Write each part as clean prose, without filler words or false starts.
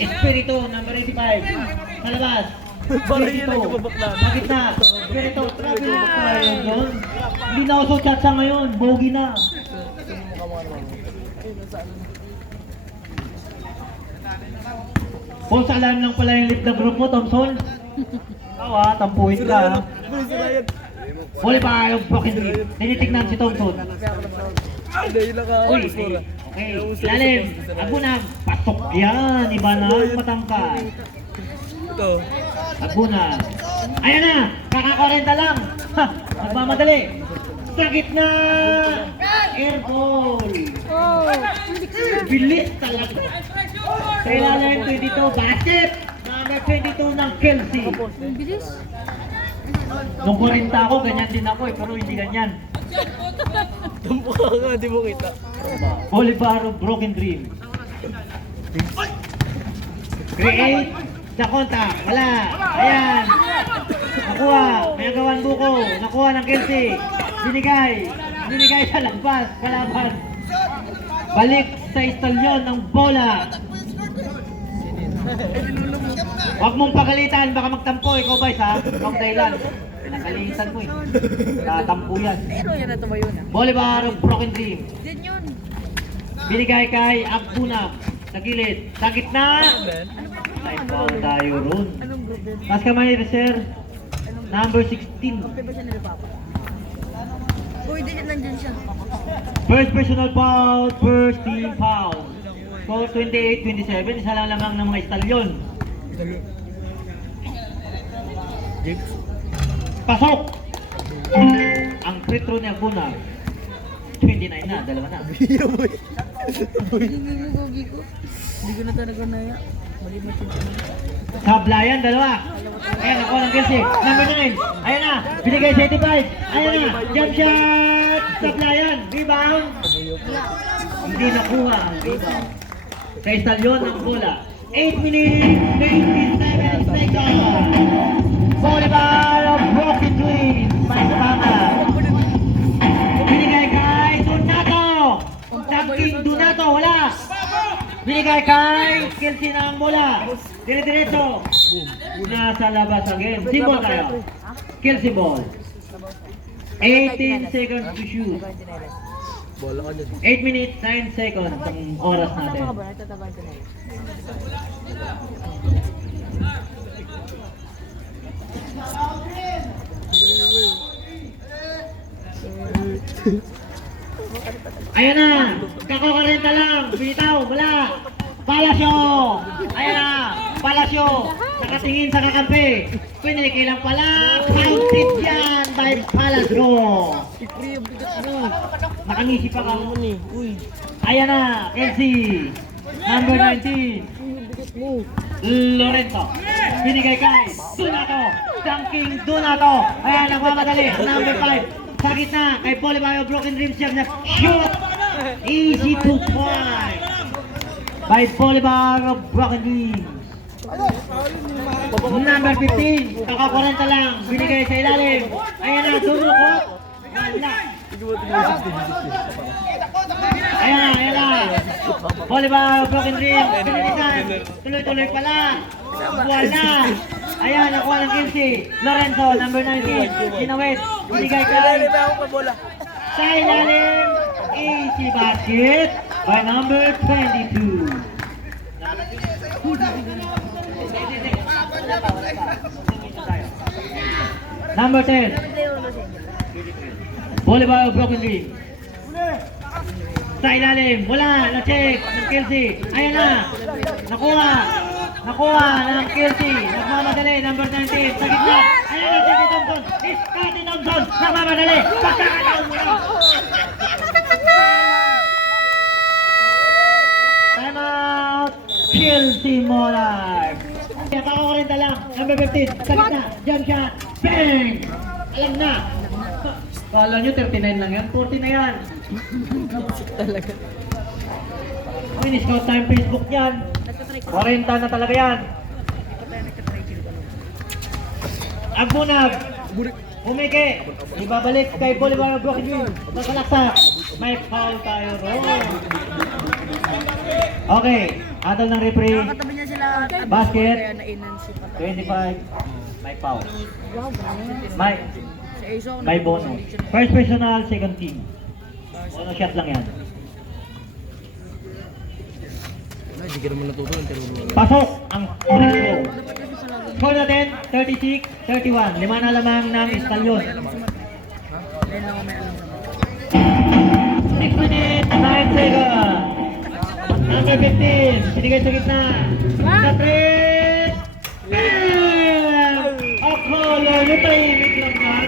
Espiritu, number 85. Sa labas. Espiritu. Sa gitna. Espiritu. Grabe mo tayo yun. Hindi na ako sa chatsa ngayon. Bogey na. Kung sa alam lang pala yung lead na group mo, Thompson. Tawa, tampuhin ka. Huli pa yung broken lead. Tinitignan si Thompson. Uy, okay. Lalim. Agunag. Pasok yan. Iba na ang matangkad. Agunag. Ayan na. Kaka-40 lang. Ha! Magmamadali. Sa gitna. Airball. Bilis talaga. Sa ilalim 22. Basket. Number 22 ng Kelsey. Bilis. Nung 40 ako, ganyan din ako eh. Pero hindi ganyan. Tumpo ka nga, di mo kita. Bolivaro, Broken Dream. Create sa contact. Wala. Ayan. Nakuha. May agawan buko. Nakuha ng Kelsey. Binigay. Binigay sa lampas. Kalaban. Balik sa istalyon ng bola. Huwag mong pagalitan. Baka magtampo. Ikaw ba ha? Huwag dahilan. Nakalitan mo eh. Tatampo yan. Pero yan na tumayo na. Bolivaro, Broken Dream. Din yun. Binigay kay Agbuna. Sa gilid. Sa gitna. Ay, foul tayo ron. Anong group din? Mas kamay, reserve. Number 16. Okay ba siya nila Papa? Pwede din lang dyan siya. First personal foul, first team foul. Score 28-27. Isa lang lamang ng mga istalyon. Pasok! Ang free throw ni Agbuna. 29 na, dalawa na. Hindi mo gogi ko. Hindi ko na talaga naya. Malimit yung Sablayan, dalawa. Ayan, ako ng Kelsey. Number 9. Ayan na. Binigay sa 85. Ayan na. Jump shot. Sablayan. Rebound. Hindi nakuha ang rebound. Sa istalyon ng bola. 8 minutes, 27 seconds. Volleyball of Broken Dream. May tama. Binigay kay Donato. Tagking Donato. Wala. Binigay kay Kelsey na ang bola. Dire-diretso. Nasa labas again. Simbol tayo. Kelsey ball. 18 seconds to shoot. 8 minutes, 9 seconds ang oras natin. Ano ba? Nagtatabang ko na yun. Ayan na. Kakokarenta lang. Bitaw. Wala. Palasyo. Ayan na. Palasyo. Nakatingin sa kakampi. Pinili lang pala. Counted yan by Palasyo. Nakangisi pa ka. Ayan na. Kelsey. Number 19. Lorenzo. Binigay kay Donato. Dunking Donato. Ayan, nagmamadali. Number 5. Sa gitna, kay Bolivaro Broken Dream siya na shoot! Easy to find! By Bolivaro Broken Dream. Number 15, kaka-40 lang, binigay sa ilalim. Ayan na, sumukot. Wala. Ayan na. Bolivaro Broken Dream, pinilisan. Tuloy-tuloy pala. Wala. Ayan, nakuha ng Kelsey. Lorenzo, number 19. Sinawit. Binigay kay sa ilalim. Easy basket by number 22. Number 10. Volleyball Broken Dream. Sa ilalim. Wala. Na-check ng Kelsey. Ayan na. Nakuha. Nakuha ng Kelsey. Nagmamadali. Number 19. Sa gitna. Ayan na. Scotty Thompson. Scotty Thompson. Nagmamadali. Pagkakataon mo na. Time out. Kelsey Monarch. Kaya kakakarenta lang. Number 15. Sa gitna. Jump shot. Bang! Alam na. Kala nyo 39 lang yan. 40 na yan. Talaga. Ang in-scout time Facebook yan. 40 na talaga yan. Agbunag. Humike. Ibabalik kay Bolivaro Broken Dream. Magkalaksak. May foul tayo ron. Okay, atol ng referee. Nakakatabi niya sila. Basket. Kaya nainan si Patay. 25. May foul. Wow, grabe. May, Si Aiso. may bonus. First personal, second team. Bonus shot lang yan. Ay, hindi ka naman natutunan. Pasok ang free throw. Score natin, 36-31. 5 na lamang ng Estalyon. Ayun lang ako may alam. 6 minutes, 9 seconds. Number 15, binigay sa gitna. Sa 3. Akala nyo tahimik lang yan.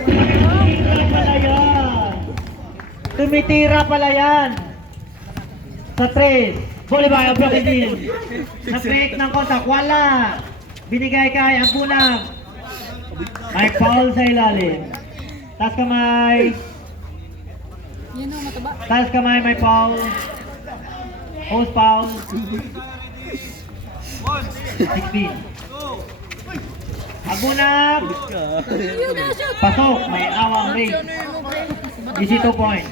Tumitira pala yan. Tumitira pala yan. Sa 3. Volleyball, broken din. Na-break ng kontak, wala. Binigay kay Agunang. May foul sa ilalim. Taas kamay. Yun o, mataba. Taas kamay, may foul. Post foul. 16. Agunang. Pasok, may awang ring. Easy 2 point.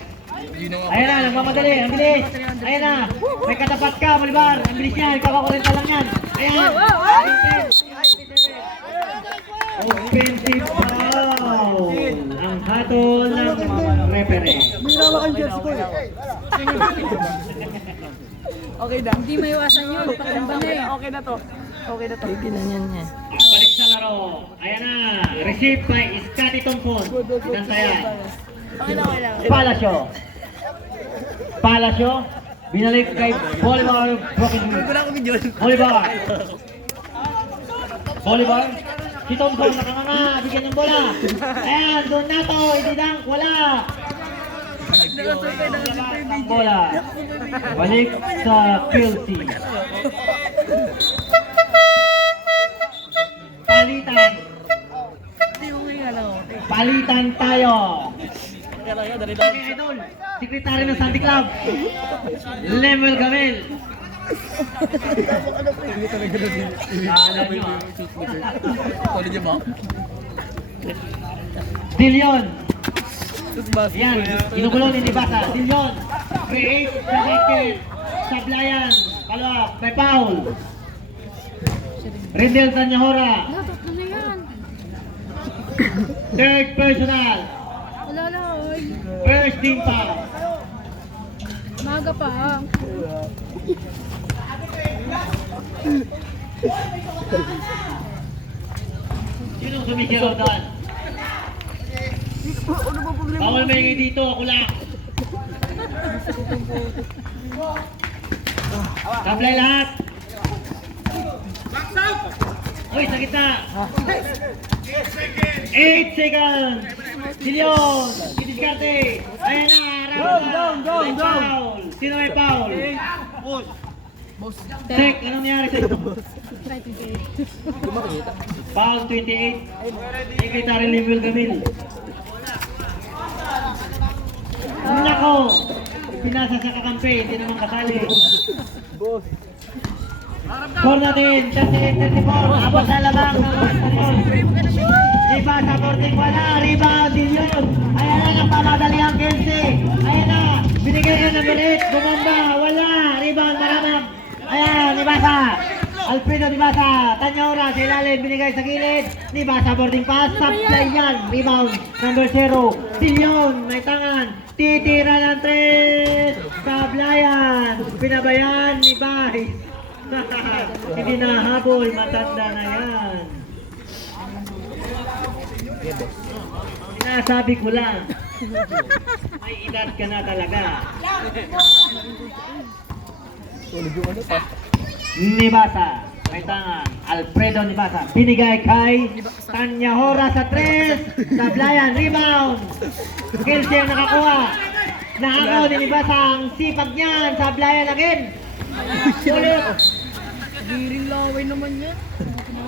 Ayan na, nagmamadali, ang bilis. Ayan na, may katapat ka, Bolivar. Ang bilis niya, ikaw-kurenta lang yan. Ayan. Offensive foul. Ang hatol ng referee. Okay na. Hindi maiwasan yun. Pakamba na eh. Okay na to. Okay na to. Ginanyan niya. Balik sa laro. Ayan na, receive by Scotty Thompson. Nantayan. Okay lang, okay lang. Palasyo. Palasyo. Binalik kay Bolivar. Broken wheel. Bolivar. Bolivar. Si Thompson nakanganga. Bigyan ng bola. Ayan, doon na to. Hindi dunk. Wala. Ang bola. Balik sa Pilsi. Palitan. Palitan tayo. Okay, idol. Sekretary ng Santi Club. Level Gamel. Kala nyo ah. Dillion. Yan, inukulong ni Basa. Dillion. Create, connected. Sablayan. Kalawak, may foul. Rendel Tanyahora. Tatlo na yan. Third personal. Wala na, oy. First team foul. Maga pa. Sinong sumigaw doon? Bawal maingay dito, ako lang. Sablay lahat. Uy, sa gitna. 8 seconds. Dillion. Kitiskarte. Ayan na. May foul. Sino may foul? Tek, anong nangyari sa ito? Foul 28. Secretary Level Gamil. Nako! Pinasa sa kakampi, hindi naman kasali. Score natin, 38-34. Abot na lamang ng Estalyon. Riba sa boarding, wala. Rebound, Dillion. Ayan na, nagpamadali ang Kelsey. Ayan na, binigay ka ng bilit. Bumamba, wala. Rebound, maramang. Ayan, Nibasa. Alfredo Nibasa. Tanyora, sa ilalim, binigay sa gilid. Nibasa, boarding pass. Supply yan. Rebound, number 0. Dillion, may tangan. Titira ng 3. Sablayan. Pinabayan ni Bay. Hindi na habol, matanda na yan. Sinasabi ko lang. May edad ka na talaga. Nibasa. May tangan. Alfredo Nibasa. Binigay kay Tanyahora sa 3. Sablayan. Rebound. Kelsey ang nakakuha. Naakaw ni Nibasa. Ang sipag niyan. Sablayan again. Ulit. Giring laway naman yan.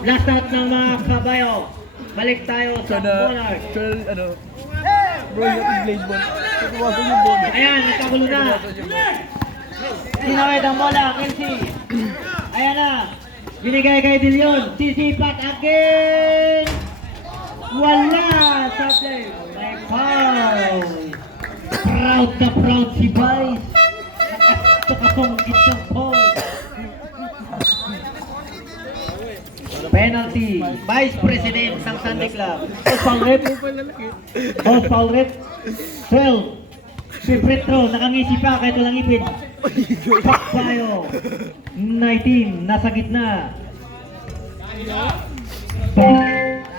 Last out ng mga kabayo. Balik tayo sa Monarch. Bro, yung blade ball. Tumawasan yung ball. Ayan, nagkagulo na. Sinawid ang bola, Kelsey. Ayan na. Binigay kay Dillion. Sisipat again. Wala sa play. May foul. Proud na proud si Vice. Nakasungkit ng foul. Penalty. Vice President ng Sunday Club. Host foul rep. Host foul rep. 12. Si Pretro, nakangisi pa kahit walang ipin. Pakpayo. 19. Nasa gitna.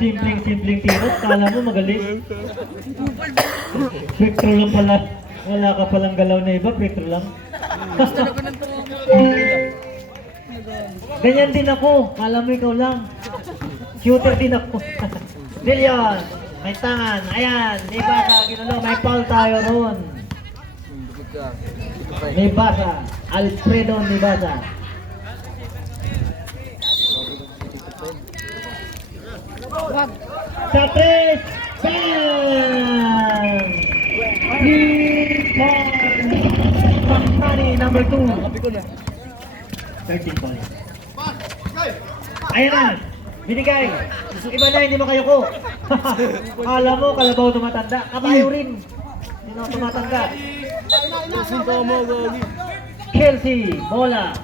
Simpleng tiro. Kala mo magaling. Pretro lang pala. Wala ka palang galaw na iba. Pretro lang. Ganyan din ako. Kala mo ikaw lang. Shooter din ako. Dillion. May tangan. Ayan. May basa. Ginulo. May foul tayo roon. May basa. Alfredo may basa. Sa 3. Bang! Pakmani number 2. 13 points. Ayan na. Binigay. Iba na, hindi makayuko. Kala mo, kalabaw tumatanda. Kabayo rin. Hindi na tumatanda. Kelsey, bola.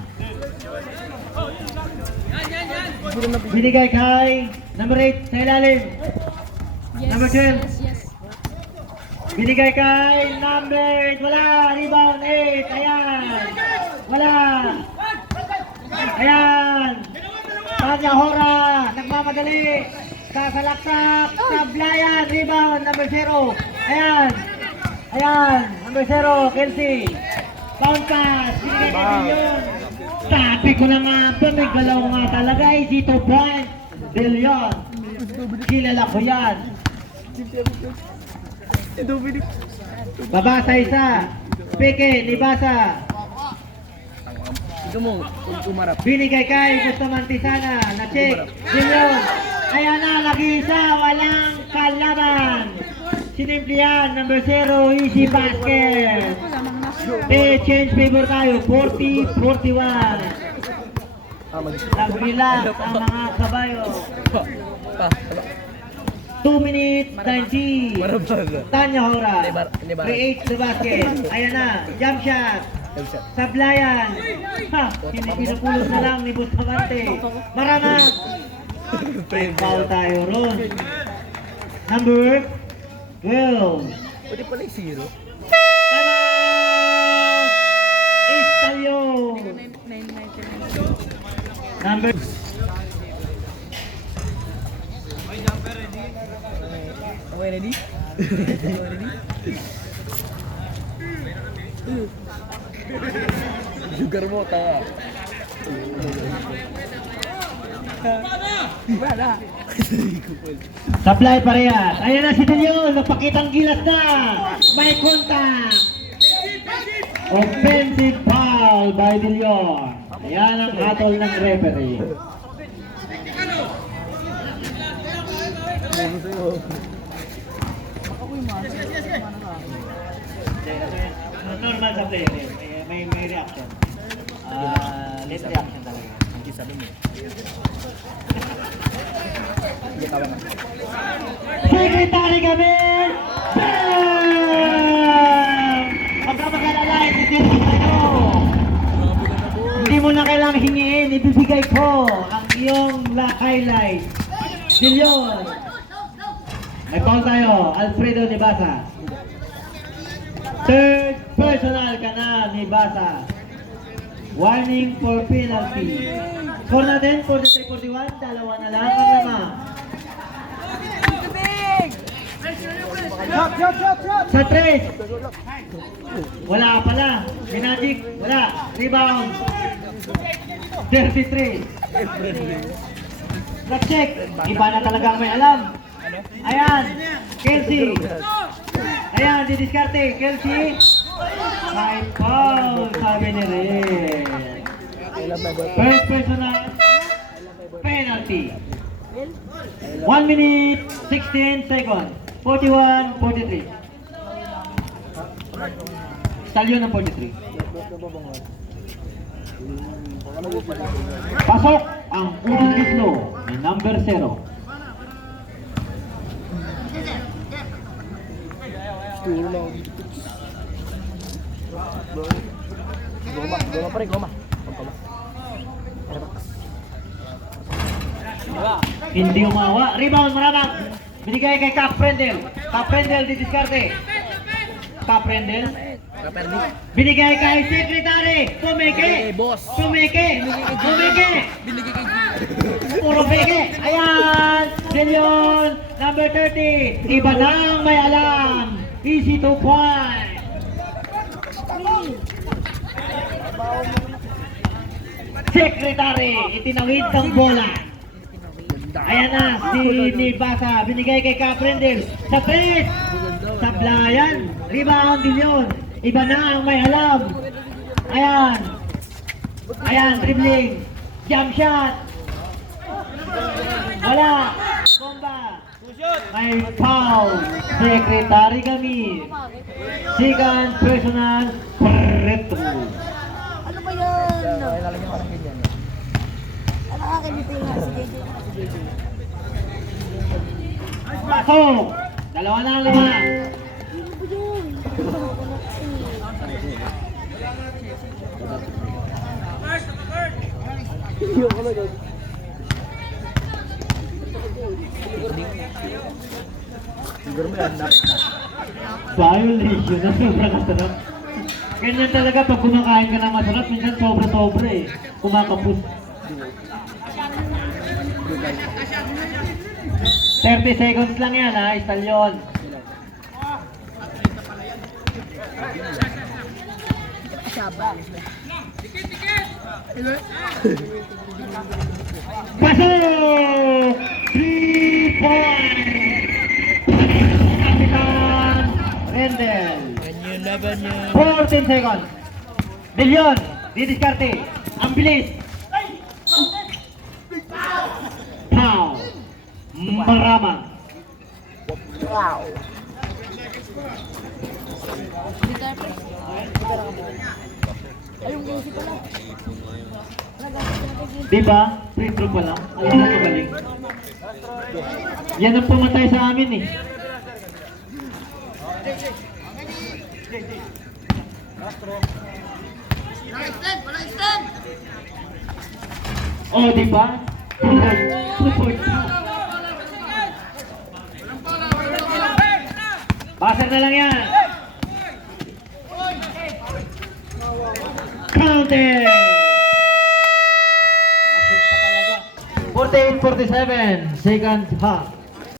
Binigay kay number 8 sa ilalim. Number 12. Binigay kay number 8. Wala. Rebound 8. Ayan. Wala. Ayan. Tanya Hora. Nagmamadali. Sasalaksak. Sablayan. Rebound. Number 0. Ayan. Ayan. Number 0. Kelsey. Bounce pass. Binigay kay Dillion. Sabi ko na nga ba. May galaw nga talaga. Isito point. Dillion. Kilala ko yan. Babasa isa. Peke, nibasa. Binigay kay Bustamante sana. Na-check. Dillion. Ayan na, lagi isa. Walang kalaban. Sinimplihan. Number 0. Easy basket. Change favor tayo. 40-41. Nag-relax ang mga kabayo. 2 minutes 90. Tanya Hora. Create the basket. Ayan na. Jump shot. Sablayan. Ha! Pinapulot na lang ni Bustamante. Marangat. Foul tayo ron. Number 12. Pwede pala yung 0. Tama! Istalyo. Number Okay, ready? Sugar mo, tanga. Wala. supply parehas. Ayan na si Dillion. Nagpakitang gilas na. May contact. Offensive foul by Dillion. Ayan ang hatol ng referee. Normal sa play. May reaction. Late reaction talaga. Hindi sabi mo. Secretary kami! Bam! Huwag ka mag-alala, hindi mo na kailangang hingiin, ibibigay ko ang iyong highlight. Dillion! May foul tayo, Alfredo Nibasa. Third personal ka na, Nibasa. Warning for penalty. Score natin, 43-41, dalawa na lang ang lama. Sa 3. Wala pala. Minagic. Wala. Rebound. 33. Check. Iba na talagang may alam. Ayan. Kelsey. Ayan. Didiskarte. Kelsey. May foul. Sabi ni Red. First personal. Penalty. 1 minute 16 seconds. 41-43. Stalyon ng 43. Pasok ang unang bislo ni number 0. Goma pa rin, goma. Hindi umawa. Rebound, Maramang. Binigay kay Cap Prendel. Cap Prendel, didiskarte. Cap Prendel. Binigay kay Secretary. Pumeke. boss. Pumeke. Pumeke. Binigay kay Jimmy. Puro peke. Ayan. Delion. Number 30. Iba nang may alam. Easy to point. Secretary. Itinawid ng bola. Ayan na. Si Nibasa. Binigay kay Caprendel. Sa tres. Sablayan. Rebound Delion. Iba na ang may alam. Ayan. Ayan. Dribbling. Jump shot. Wala. Bomba. May foul. Secretary kami. Second personal. Retro. Ano ba yan? Ano akin dito yung si JJ? Pasok. Dalawa na ang lima. Ano ba yun? Violation na sobrang kasarap. Ganyan talaga pag kumakain ka ng masarap, minsan sobra-sobra eh. Kumakapos. 30 seconds lang yan ha, Istalyon. Pasok! 3 points! Kapitan Rendel. Ganyan laban niya. 14 seconds. Delion, didiskarte. Ang bilis. Pow. Maramang. Ayong easy pala. Diba? Free throw pa lang. Alam mo magaling. Yan ang pumatay sa amin eh. Oh, diba? 2 Basag na lang yan. Counted! 48-47, second half.